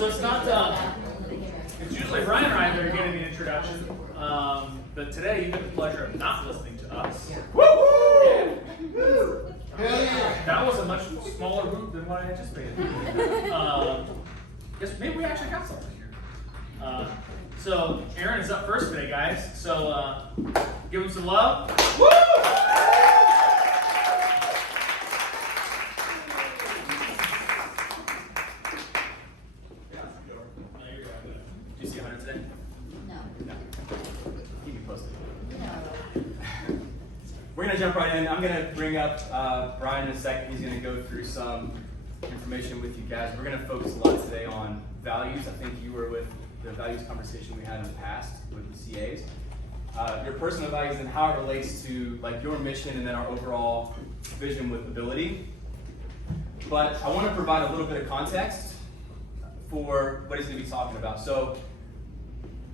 So it's not, it's usually Brian and I that are getting the introduction, but today you get the pleasure of not listening to us. Woo! Yeah. That was a much smaller group than what I anticipated. Guess maybe we actually got something here. So Aaron is up first today, guys. So give him some love. Woo! Did you see 100 today? No. Keep me posted. No. We're going to jump right in. I'm going to bring up Brian in a second. He's going to go through some information with you guys. We're going to focus a lot today on values. I think you were with the values conversation we had in the past with the CAs. Your personal values and how it relates to like your mission and then our overall vision with ability. But I want to provide a little bit of context for what he's going to be talking about. So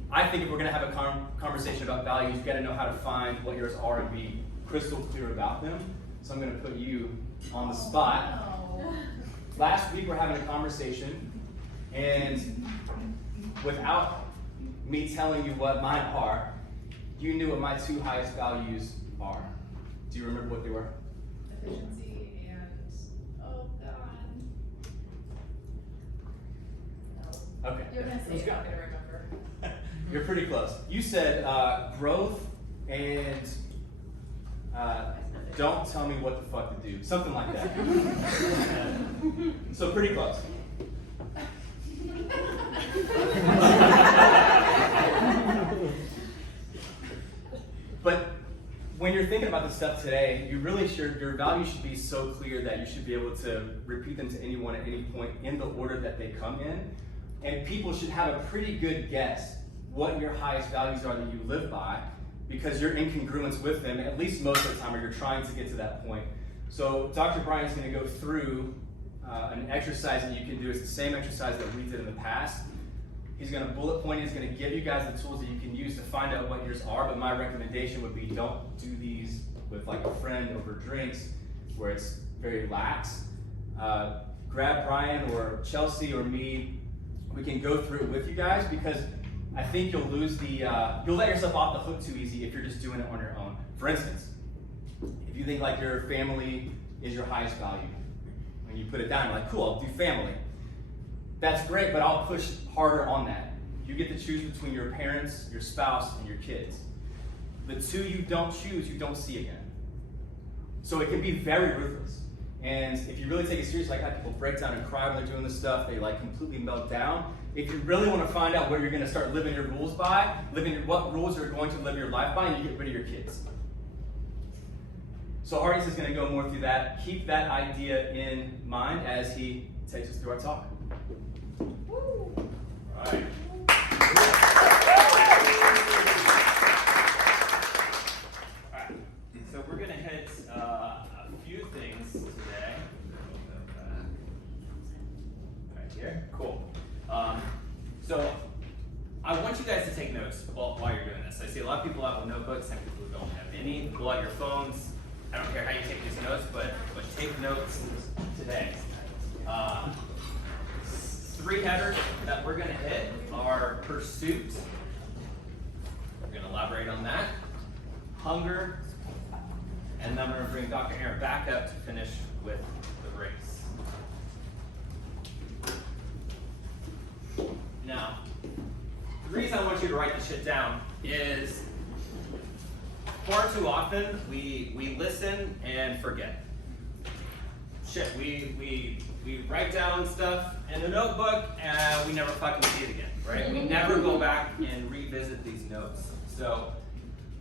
I think if we're going to have a conversation about values, you've got to know how to find what yours are and be crystal clear about them. So I'm going to put you on the spot. Last week we're having a conversation, and without me telling you what mine are, you knew what my two highest values are. Do you remember what they were? Efficiency and, oh God. No. Okay. You're going to say Let's it, go. I'm going to remember. You're pretty close. You said growth and don't tell me what the fuck to do. Something like that. So pretty close. But when you're thinking about this stuff today, you really should, your values should be so clear that you should be able to repeat them to anyone at any point in the order that they come in. And people should have a pretty good guess what your highest values are that you live by, because you're in congruence with them, at least most of the time, or you're trying to get to that point. So Dr. Brian's going to go through an exercise that you can do. It's the same exercise that we did in the past. He's going to bullet point. He's going to give you guys the tools that you can use to find out what yours are, but my recommendation would be don't do these with like a friend over drinks where it's very lax. Grab Brian or Chelsea or me. We can go through it with you guys, because I think you'll lose the, you'll let yourself off the hook too easy if you're just doing it on your own. For instance, if you think like your family is your highest value, when you put it down, you're like, cool, I'll do family. That's great, but I'll push harder on that. You get to choose between your parents, your spouse, and your kids. The two you don't choose, you don't see again. So it can be very ruthless. And if you really take it seriously, like how people break down and cry when they're doing this stuff, they like completely melt down. If you really want to find out where you're going to start living your rules by, what rules are going to live your life by, and you get rid of your kids. So Hardy's is going to go more through that. Keep that idea in mind as he takes us through our talk. All right. Alright, so we're going to hit a few things today. Right here, cool. So I want you guys to take notes while you're doing this. I see a lot of people out with notebooks, some people who don't have any. Pull out your phones. I don't care how you take these notes, but take notes today. 3 headers that we're going to hit are pursuit. We're going to elaborate on that. Hunger. And then I'm going to bring Dr. Aaron back up to finish with the race. Now, the reason I want you to write this shit down is far too often we listen and forget. Shit, we write down stuff in a notebook and we never fucking see it again, right? We never go back and revisit these notes. So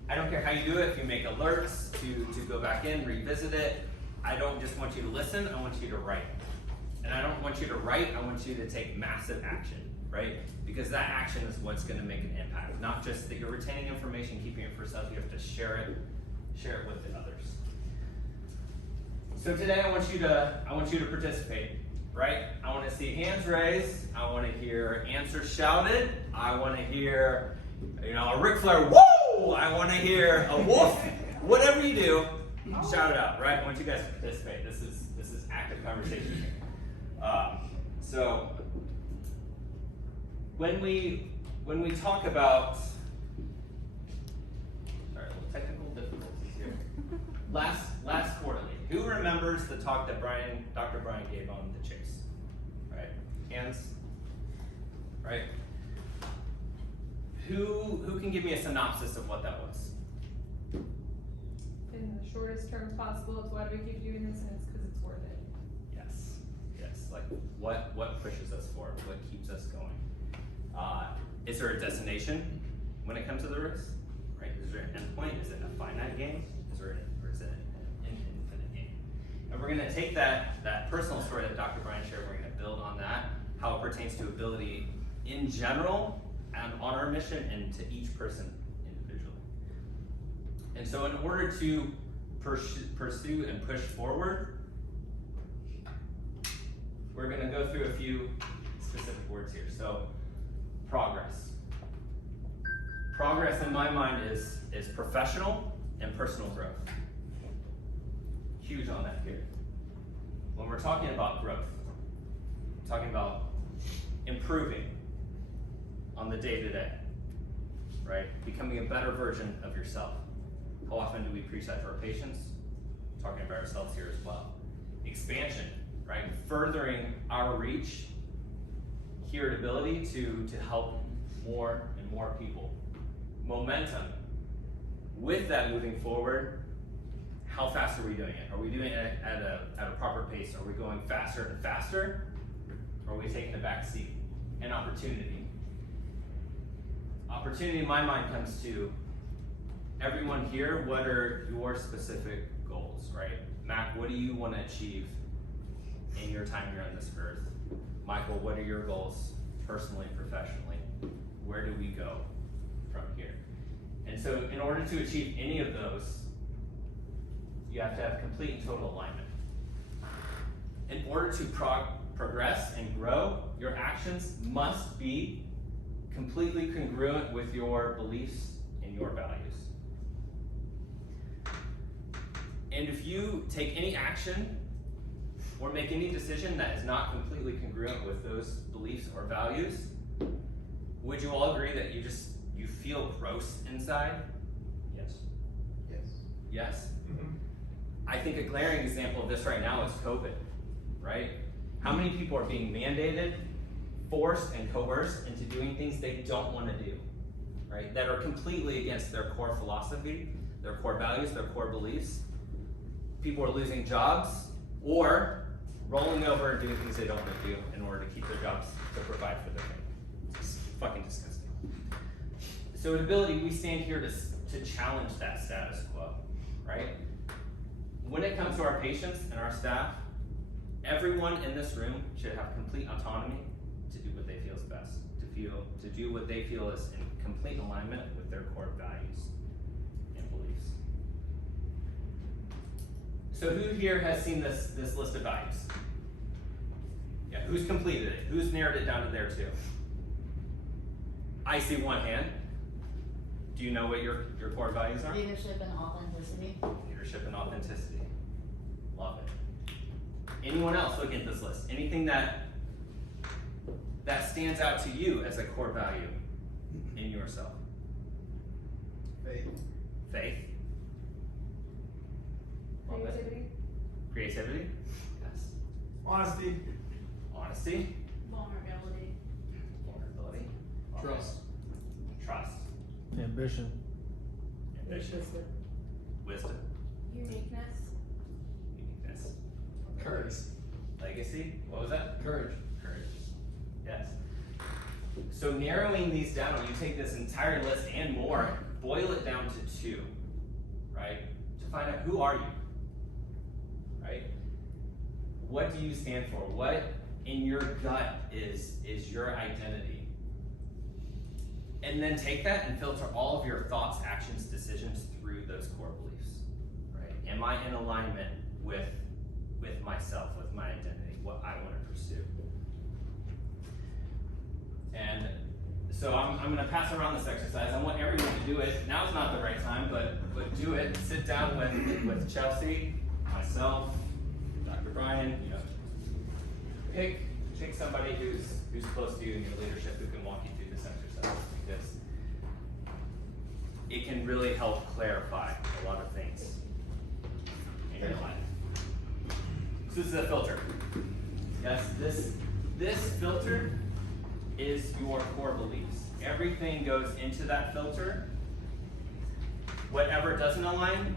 I don't care how you do it, if you make alerts to go back in, revisit it. I don't just want you to listen, I want you to write. And I don't want you to write, I want you to take massive action, right? Because that action is what's gonna make an impact. Not just that you're retaining information, keeping it for yourself, you have to share it with the others. So today I want you to participate, right? I want to see hands raised. I want to hear answers shouted. I want to hear, a Ric Flair, whoa! I want to hear a woof. Whatever you do, shout it out, right? I want you guys to participate. This is active conversation here. So when we talk about, sorry, little technical difficulties here. Last quarterly, who remembers the talk that Dr. Brian gave on the chase? Right, hands. Right. Who can give me a synopsis of what that was? In the shortest terms possible, it's why do we keep doing this, and it's because it's worth it. Yes, yes. Like what pushes us forward? What keeps us going? Is there a destination when it comes to the race? Right? Is there an endpoint? Is it a finite game? Or is it an infinite game? And we're going to take that personal story that Dr. Brian shared. We're going to build on that, how it pertains to ability in general, and on our mission, and to each person individually. And so, in order to pursue and push forward, we're going to go through a few specific words here. So, progress. Progress, in my mind, is professional and personal growth. Huge on that here. When we're talking about growth, we're talking about improving on the day-to-day, right? Becoming a better version of yourself. How often do we preach that to our patients? Talking about ourselves here as well. Expansion, right? Furthering our reach, heritability to help more and more people. Momentum. With that moving forward, how fast are we doing it? Are we doing it at a proper pace? Are we going faster and faster? Or are we taking the back seat? And opportunity. Opportunity in my mind comes to everyone here, what are your specific goals, right? Mac, what do you want to achieve in your time here on this earth? Michael, what are your goals personally and professionally? Where do we go from here? And so in order to achieve any of those, you have to have complete and total alignment. In order to progress and grow, your actions must be completely congruent with your beliefs and your values. And if you take any action or make any decision that is not completely congruent with those beliefs or values, would you all agree that you feel gross inside? Yes. Yes. Yes? I think a glaring example of this right now is COVID, right? How many people are being mandated, forced, and coerced into doing things they don't want to do, right? That are completely against their core philosophy, their core values, their core beliefs. People are losing jobs or rolling over and doing things they don't want to do in order to keep their jobs to provide for their family. It's fucking disgusting. So at Ability, we stand here to challenge that status quo, right? When it comes to our patients and our staff, everyone in this room should have complete autonomy to do what they feel is best, to do what they feel is in complete alignment with their core values and beliefs. So who here has seen this list of values? Yeah, who's completed it? Who's narrowed it down to there too? I see one hand. Do you know what your core values are? Leadership and authenticity. Leadership and authenticity. Love it. Anyone else looking at this list? Anything that stands out to you as a core value in yourself? Faith. Faith? Love it. Creativity. Creativity? Yes. Honesty. Honesty? Vulnerability. Vulnerability? Love it. Trust. Trust. Ambition. Ambition. Wisdom. Uniqueness. Uniqueness. Courage. Legacy? What was that? Courage. Courage. Yes. So narrowing these down, you take this entire list and more, boil it down to two, right? To find out who are you, right? What do you stand for? What in your gut is your identity? And then take that and filter all of your thoughts, actions, decisions through those core beliefs, right? Am I in alignment with myself, with my identity, what I want to pursue? And so I'm going to pass around this exercise. I want everyone to do it. Now's not the right time, but do it. Sit down with Chelsea, myself, Dr. Brian. You know, pick pick somebody who's close to you in your leadership who can walk you through this exercise, because it can really help clarify a lot of things in your life. So this is a filter. Yes, this filter is your core beliefs. Everything goes into that filter. Whatever doesn't align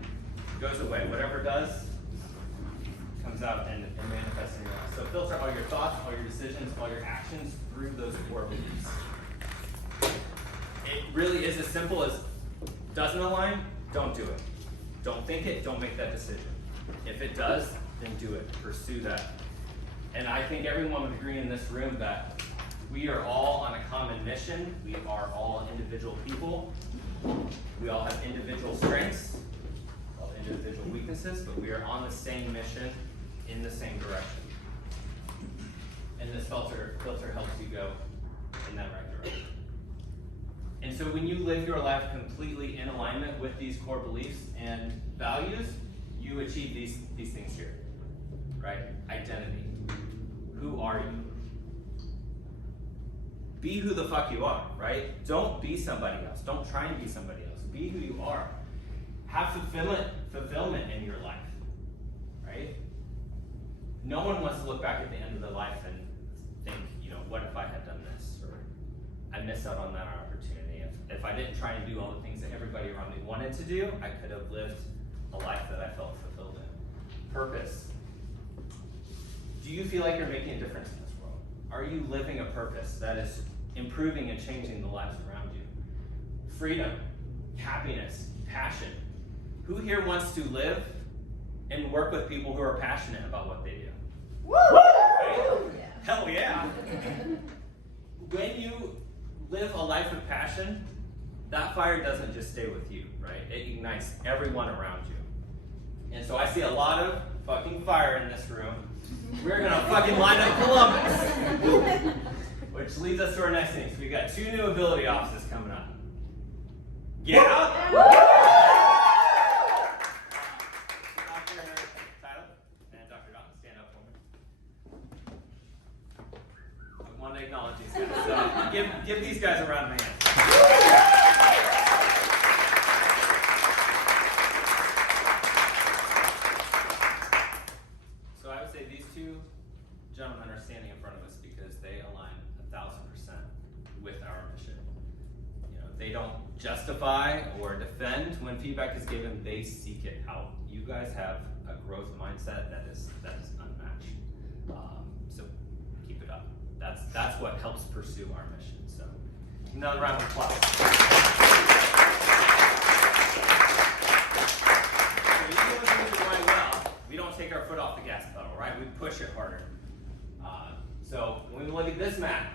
goes away. Whatever does comes out and manifests in your life. So filter all your thoughts, all your decisions, all your actions through those core beliefs. It really is as simple as doesn't align, don't do it. Don't think it, don't make that decision. If it does, then do it. Pursue that. And I think everyone would agree in this room that we are all on a common mission. We are all individual people. We all have individual strengths, all individual weaknesses, but we are on the same mission in the same direction. And this filter helps you go in that right direction. And so when you live your life completely in alignment with these core beliefs and values, you achieve these things here, right? Identity. Who are you? Be who the fuck you are, right? Don't be somebody else. Don't try and be somebody else. Be who you are. Have fulfillment in your life, right? No one wants to look back at the end of their life and think, what if I had done this? Or I missed out on that opportunity. If I didn't try and do all the things that everybody around me wanted to do, I could have lived a life that I felt fulfilled in. Purpose. Do you feel like you're making a difference in this world? Are you living a purpose that is improving and changing the lives around you? Freedom, happiness, passion. Who here wants to live and work with people who are passionate about what they do? Woo! Right? Yeah. Hell yeah! When you live a life of passion, that fire doesn't just stay with you, right? It ignites everyone around you. And so I see a lot of fucking fire in this room. We're gonna fucking line up Columbus. Which leads us to our next thing. So we got 2 new ability offices coming up. Yeah? Dr. Tyler and Dr. Don, stand up for me. I want to acknowledge these guys. So give these guys a round of hands. So I would say these 2 gentlemen are standing in front of us because they align 1,000% with our mission. They don't justify or defend when feedback is given, they seek it out. You guys have a growth mindset that is unmatched. So keep it up. That's what helps pursue our mission. So another round of applause. So even when things are going well, we don't take our foot off the gas pedal, right? We push it harder. So when we look at this map,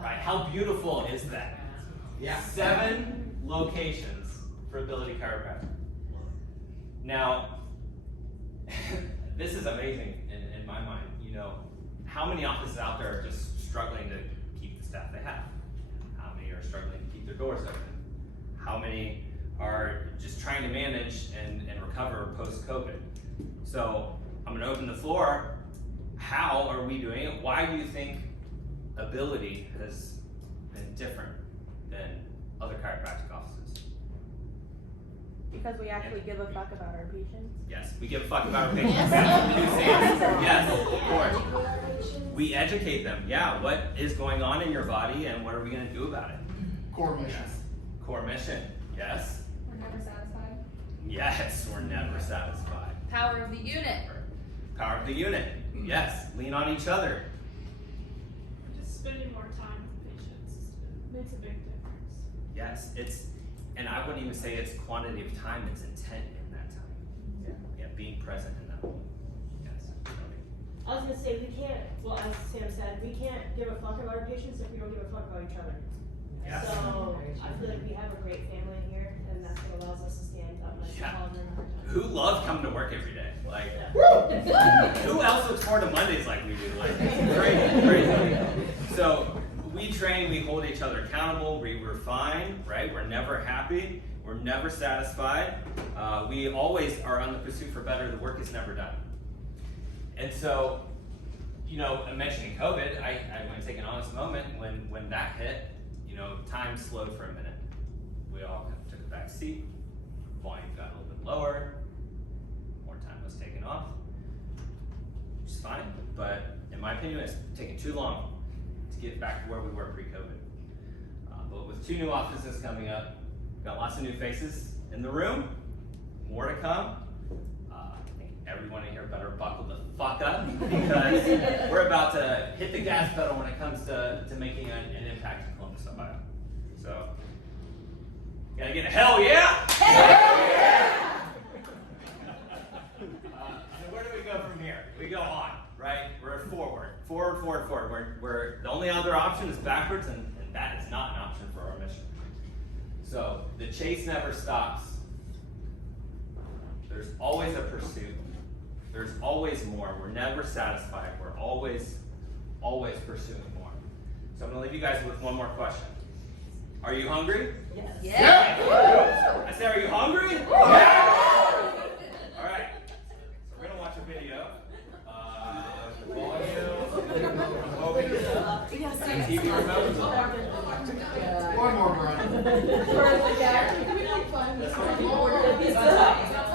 right? How beautiful is that? Yeah. 7 locations for Ability Chiropractic. Now, this is amazing in my mind. How many offices out there are just struggling to keep the staff they have? How many are struggling to keep their doors open? How many are just trying to manage and recover post-COVID? So I'm gonna open the floor. How are we doing it? Why do you think Ability has been different than other chiropractic offices? Because we actually give a fuck about our patients. Yes, we give a fuck about our patients. Yes, of course. We educate them. Yeah, what is going on in your body and what are we going to do about it? Core mission. Yes. Core mission. Yes. We're never satisfied. Yes, we're never satisfied. Power of the unit. Power of the unit. Yes, lean on each other. Just spending more time with patients makes a big difference. Yes, and I wouldn't even say it's quantity of time, it's intent in that time. Yeah, being present in that moment. Yes. I was gonna say, we can't, well, as Sam said, we can't give a fuck about our patients if we don't give a fuck about each other. Yes. So, I feel like we have a great family here, and that's what allows us to stand up and Yeah. call them a hard time. Who loves coming to work every day? Like, Yeah. who else looks forward to Mondays like we do? Like, crazy. So, we train, we hold each other accountable, we refine, right? We're never happy, we're never satisfied. We always are on the pursuit for better, the work is never done. And so, you know, mentioning COVID, I want to take an honest moment when that hit, you know, time slowed for a minute. We all kind of took a back seat, volume got a little bit lower, more time was taken off, which is fine, but in my opinion, it's taken too long to get back to where we were pre-COVID. But with 2 new offices coming up, we've got lots of new faces in the room, more to come. I think everyone in here better buckle the fuck up because we're about to hit the gas pedal when it comes to making an impact in Columbus, Ohio. So, gotta get a hell yeah! So where do we go from here? We go on, right? We're forward. We're the only other option is backwards, and that is not an option for our mission. So the chase never stops. There's always a pursuit. There's always more. We're never satisfied. We're always pursuing more. So I'm gonna leave you guys with one more question. Are you hungry? Yes. Yeah. I said, are you hungry? Yeah. All right. So we're gonna watch a video. TV remote. One more, Brian.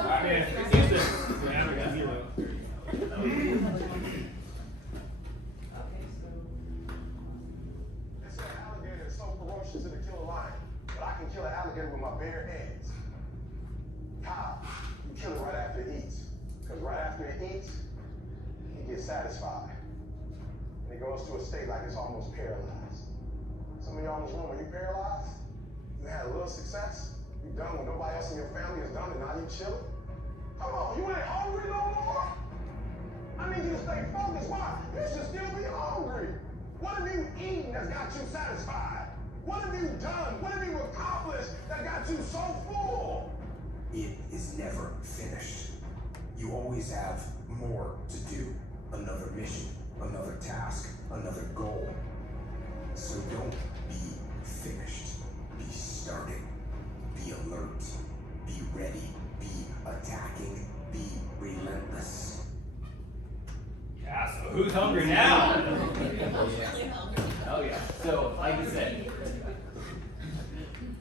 I mean, it's just They say an alligator is so ferocious it'll kill a lion, but I can kill an alligator with my bare hands. How? You kill it right after it eats. Because right after it eats, he gets satisfied. And it goes to a state like it's almost paralyzed. Some of y'all in this room, are you paralyzed? You had a little success? You done when nobody else in your family is done and now you chilling? Come on, you ain't hungry no more? I need you to stay focused. Why? You should still be hungry. What have you eaten that's got you satisfied? What have you done? What have you accomplished that got you so full? It is never finished. You always have more to do. Another mission, another task, another goal. So don't be finished. Be starting. Be alert. Be ready. Be attacking. Be relentless. Yeah, so who's hungry now? Oh yeah. So, like you said,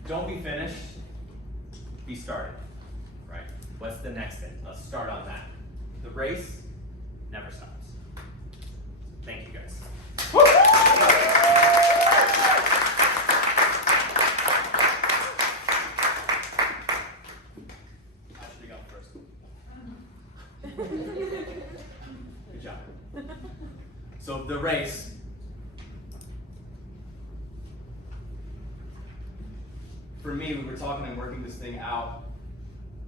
don't be finished, be started, right? What's the next thing? Let's start on that. The race never stops. Thank you guys. I should have gone first. Good job. So the race. For me, we were talking and working this thing out.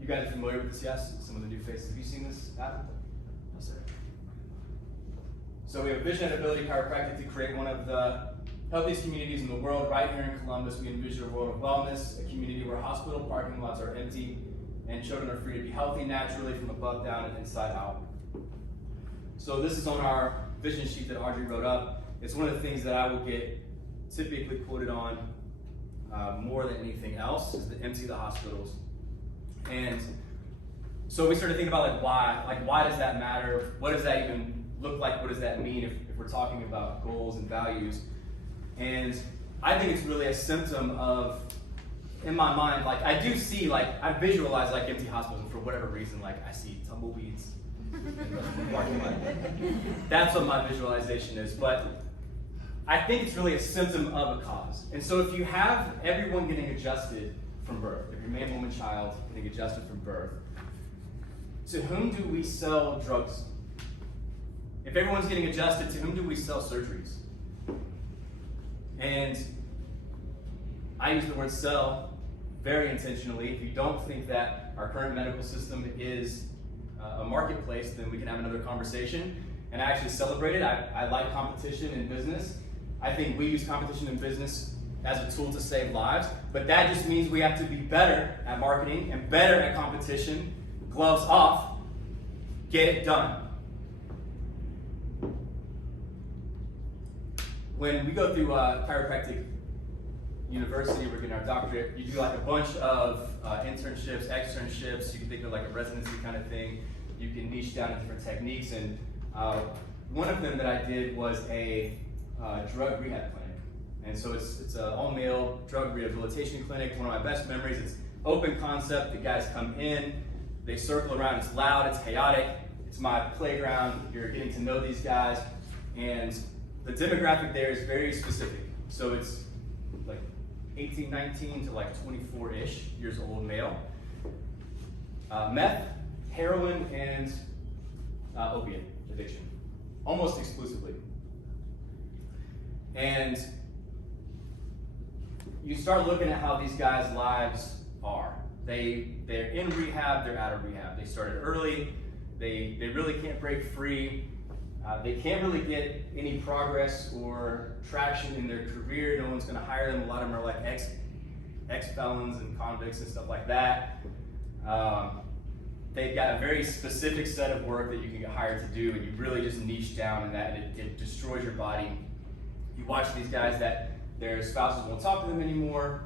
You guys are familiar with this, yes? Some of the new faces. Have you seen this app? No, sir. So we have Vision and Ability Chiropractic to create one of the healthiest communities in the world. Right here in Columbus, we envision a world of wellness, a community where hospital parking lots are empty and children are free to be healthy naturally from above down and inside out. So this is on our vision sheet that Audrey wrote up. It's one of the things that I will get typically quoted on more than anything else is to empty the hospitals. And so we started thinking about why does that matter? What does that even look like? What does that mean if we're talking about goals and values? And I think it's really a symptom of, in my mind, like I do see, like I visualize like empty hospitals for whatever reason, like I see tumbleweeds in the parking lot. That's what my visualization is. But I think it's really a symptom of a cause. And so if you have everyone getting adjusted from birth, if you're man, woman, child getting adjusted from birth, to whom do we sell drugs? If everyone's getting adjusted, to whom do we sell surgeries? And I use the word sell very intentionally. If you don't think that our current medical system is a marketplace, then we can have another conversation. And I actually celebrate it. I like competition in business. I think we use competition in business as a tool to save lives, but that just means we have to be better at marketing and better at competition. Gloves off, get it done. When we go through chiropractic university, we're getting our doctorate, you do like a bunch of internships, externships. You can think of like a residency kind of thing. You can niche down in different techniques, and one of them that I did was a drug rehab clinic. And so it's an all-male drug rehabilitation clinic. One of my best memories. It's open concept. The guys come in, they circle around. It's loud, it's chaotic. It's my playground. You're getting to know these guys. And the demographic there is very specific. So it's like 18, 19 to like 24-ish years old male. Meth, heroin, and opiate addiction, almost exclusively. And you start looking at how these guys' lives are. They're in rehab, they're out of rehab. They started early, they really can't break free. They can't really get any progress or traction in their career. No one's gonna hire them. A lot of them are like ex-felons and convicts and stuff like that. They've got a very specific set of work that you can get hired to do, and you really just niche down in that, and it destroys your body. You watch these guys that their spouses won't talk to them anymore.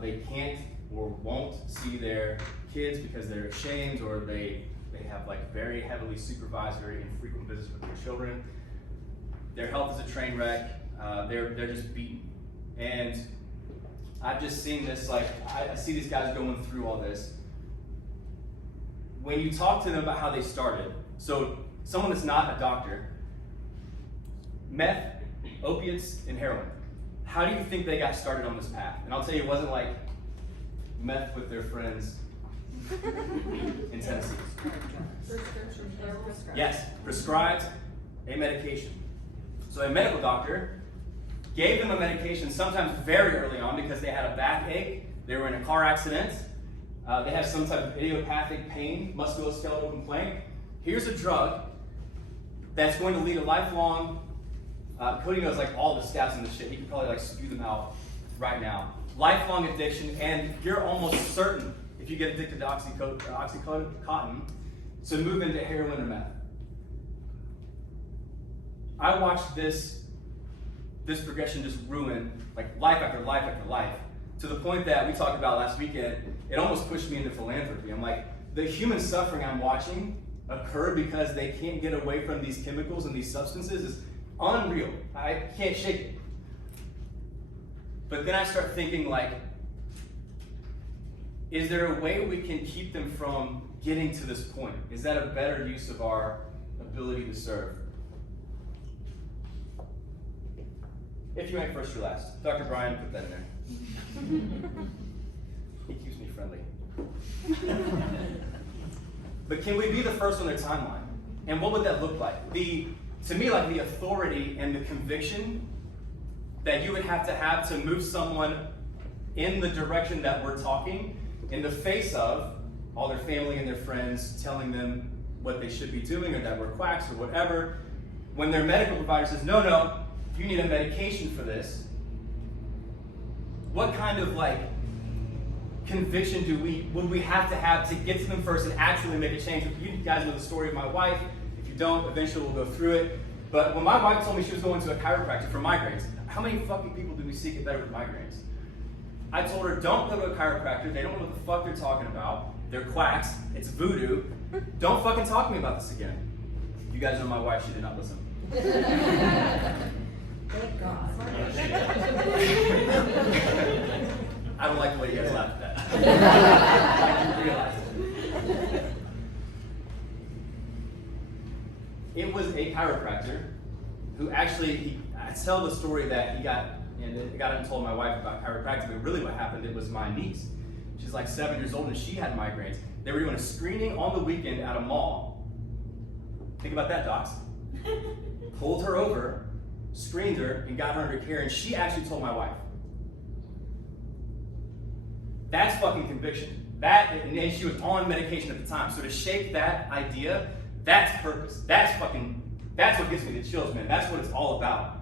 They can't or won't see their kids because they're ashamed, or they have like very heavily supervised, very infrequent visits with their children. Their health is a train wreck. They're just beaten. And I've just seen this, like, I see these guys going through all this. When you talk to them about how they started, so someone that's not a doctor, meth, opiates, and heroin, how do you think they got started on this path? And I'll tell you, it wasn't like meth with their friends in Tennessee. Yes, prescribed a medication. So a medical doctor gave them a medication sometimes very early on because they had a backache, they were in a car accident, they have some type of idiopathic pain, musculoskeletal complaint. Here's a drug that's going to lead a lifelong, Cody knows like all the stats and the shit, he can probably like spew them out right now. Lifelong addiction, and you're almost certain, if you get addicted to Oxycontin, to move into heroin or meth. I watched this progression just ruin like life after life after life, to the point that we talked about last weekend, it almost pushed me into philanthropy. I'm like, the human suffering I'm watching occur because they can't get away from these chemicals and these substances is unreal. I can't shake it. But then I start thinking, like, is there a way we can keep them from getting to this point? Is that a better use of our ability to serve? If you ain't first, you're last. Dr. Brian, put that in there. He keeps me friendly. But can we be the first on their timeline? And what would that look like? To me, like the authority and the conviction that you would have to move someone in the direction that we're talking, in the face of all their family and their friends telling them what they should be doing, or that we're quacks or whatever. When their medical provider says, no, you need a medication for this, what kind of like conviction would we have to get to them first and actually make a change? You guys know the story of my wife. If you don't, eventually we'll go through it. But when my wife told me she was going to a chiropractor for migraines, how many fucking people do we see get better with migraines? I told her, don't go to a chiropractor. They don't know what the fuck they're talking about. They're quacks. It's voodoo. Don't fucking talk to me about this again. You guys know my wife. She did not listen. Thank God. I don't like the way you guys laughed at that. I realize it. It was a chiropractor who actually, I tell the story that he got and told my wife about chiropractic, but really what happened, it was my niece. She's like 7 years old and she had migraines. They were doing a screening on the weekend at a mall. Think about that, docs. Pulled her over, screened her, and got her under care, and she actually told my wife. That's fucking conviction. And she was on medication at the time. So to shape that idea, that's purpose. That's what gives me the chills, man. That's what it's all about.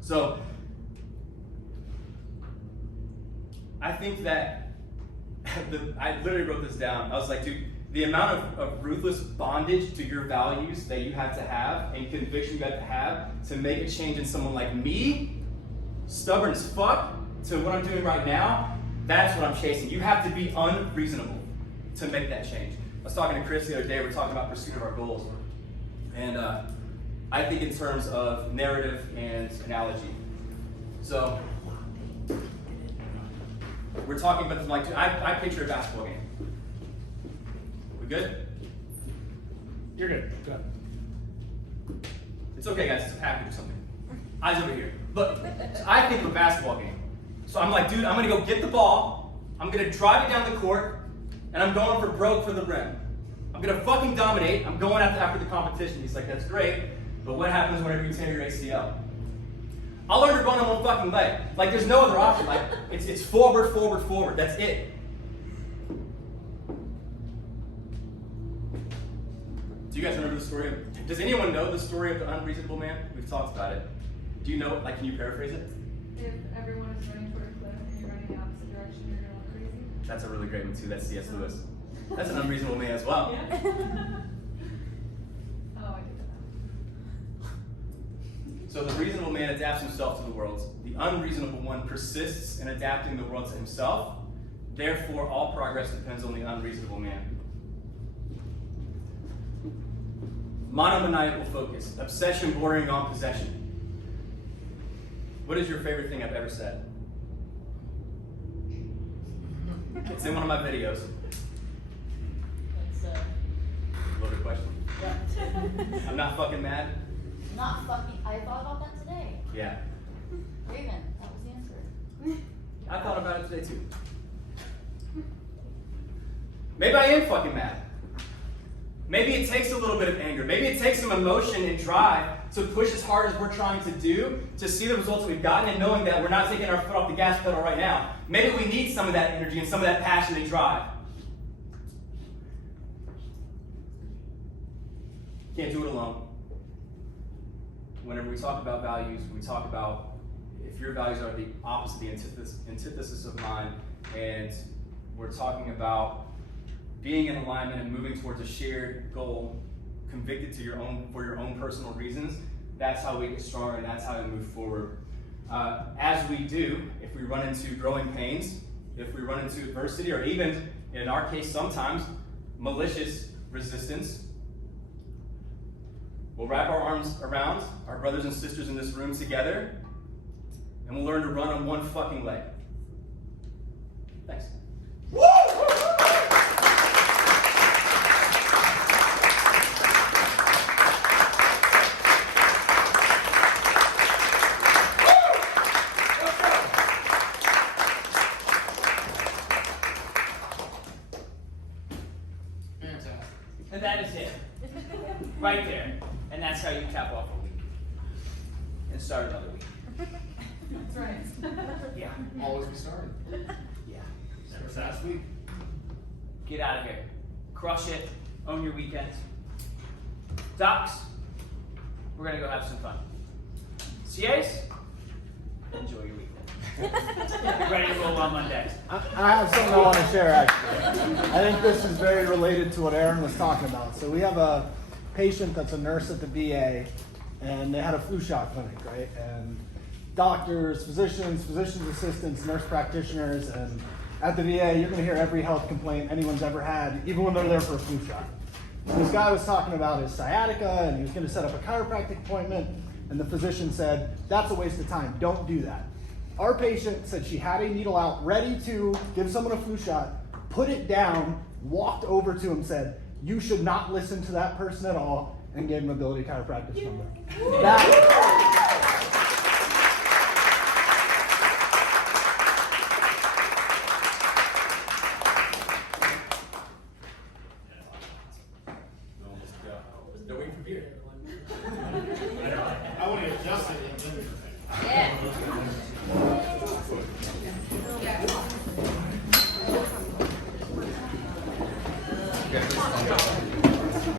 So I think that I literally wrote this down. I was like, dude, the amount of ruthless bondage to your values that you have to have and conviction you have to make a change in someone like me, stubborn as fuck, to what I'm doing right now, that's what I'm chasing. You have to be unreasonable to make that change. I was talking to Chris the other day, we were talking about pursuit of our goals. And I think in terms of narrative and analogy. So, we're talking about, like, I picture a basketball game. We good? You're good. Go ahead. It's okay, guys, it's a package or something. Eyes over here. Look, so I think of a basketball game. So I'm like, dude, I'm gonna go get the ball, I'm gonna drive it down the court, and I'm going for broke for the rim. I'm gonna fucking dominate, I'm going after the competition. He's like, that's great, but what happens whenever you tear your ACL? I'll learn to run on one fucking leg. Like, there's no other option. Like, it's forward, forward, forward. That's it. Do you guys remember the story of, does anyone know the story of the unreasonable man? We've talked about it. Do you know, like, can you paraphrase it? If everyone is running toward a cliff and you're running the opposite direction, you're gonna look crazy. That's a really great one too, that's C.S. Lewis. That's an unreasonable man as well. Yeah. Oh, I did that. So the reasonable man adapts himself to the world. The unreasonable one persists in adapting the world to himself. Therefore, all progress depends on the unreasonable man. Monomaniacal focus, obsession bordering on possession. What is your favorite thing I've ever said? It's in one of my videos. It's, Loaded question. yeah. I'm not fucking mad. Not fucking, I thought about that today. Yeah. Raven, that was the answer. I thought about it today too. Maybe I am fucking mad. Maybe it takes a little bit of anger. Maybe it takes some emotion and drive to push as hard as we're trying to do to see the results that we've gotten, and knowing that we're not taking our foot off the gas pedal right now. Maybe we need some of that energy and some of that passion and drive. Can't do it alone. Whenever we talk about values, we talk about if your values are the opposite, the antithesis of mine, and we're talking about being in alignment and moving towards a shared goal, convicted to for your own personal reasons, that's how we get stronger and that's how we move forward. As we do, if we run into growing pains, if we run into adversity, or even, in our case sometimes, malicious resistance, we'll wrap our arms around our brothers and sisters in this room together, and we'll learn to run on one fucking leg. Thanks. Fantastic. And that is it. Right there. And that's how you cap off a week. And start another week. That's right. Yeah. Always be starting. Yeah. Never last week. Get out of here. Crush it. Own your weekends. Docs, we're gonna go have some fun. CAs, enjoy your weekend. Get ready to roll on Monday. I have something I want to share, actually. I think this is very related to what Aaron was talking about. So we have a patient that's a nurse at the VA, and they had a flu shot clinic, right? And doctors, physicians, physician's assistants, nurse practitioners, and at the VA, you're going to hear every health complaint anyone's ever had, even when they're there for a flu shot. And this guy was talking about his sciatica, and he was going to set up a chiropractic appointment, and the physician said, that's a waste of time, don't do that. Our patient said she had a needle out, ready to give someone a flu shot, put it down, walked over to him, said, you should not listen to that person at all, and gave him Ability Chiropractic number. They're waiting for beer. I want to adjust it. Yeah.